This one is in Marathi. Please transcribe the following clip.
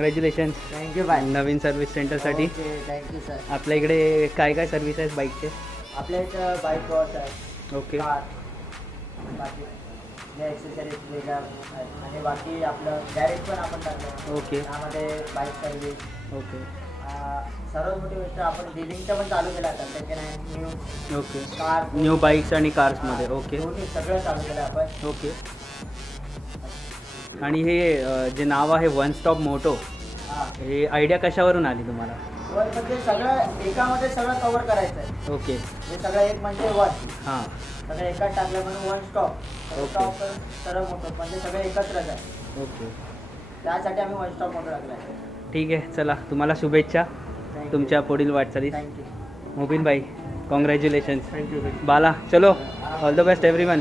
Congratulations thank you bye. नवीन सर्व्हिस सेंटरसाठी. Thank you sir. आपल्या इकडे काय काय सर्व्हिस आहेत बाईकचे? आपल्या इथं बाईक वॉश आहे, ओके कार, बाकी ॲक्सेसरीज वेगळ्या आहेत आणि बाकी आपलं गॅरेज पण आपण टाकलं. ओके त्यामध्ये बाईक सर्व्हिस, ओके सर्वात मोठी गोष्ट आपण डिलिंगचं पण चालू केलं आता. Second hand new okay car, new bikes आणि कार्समध्ये. ओके दोन्ही सगळं चालू केलं आपण. ओके. आणि हे जे नाव आहे वन स्टॉप मोटो, हां, हे आयडिया कशावरून आली तुम्हाला? म्हणजे सगळं एकामध्ये सगळं कव्हर करायचं आहे. ओके हे सगळं एक म्हणजे वन, हां सगळं एकाच टाकलं म्हणून वन स्टॉप. ओके. स्टॉप सर्व मोठं म्हणजे सगळं एकत्रच आहे. ओके त्यासाठी आम्ही वन स्टॉप मोठं टाकलं आहे. ठीक आहे. चला तुम्हाला शुभेच्छा तुमच्या पुढील वाटचालीत. थँक्यू. मोबिन भाई कॉंग्रॅच्युलेशन्स. थँक्यू. बाला चलो ऑल द बेस्ट एव्हरीवन.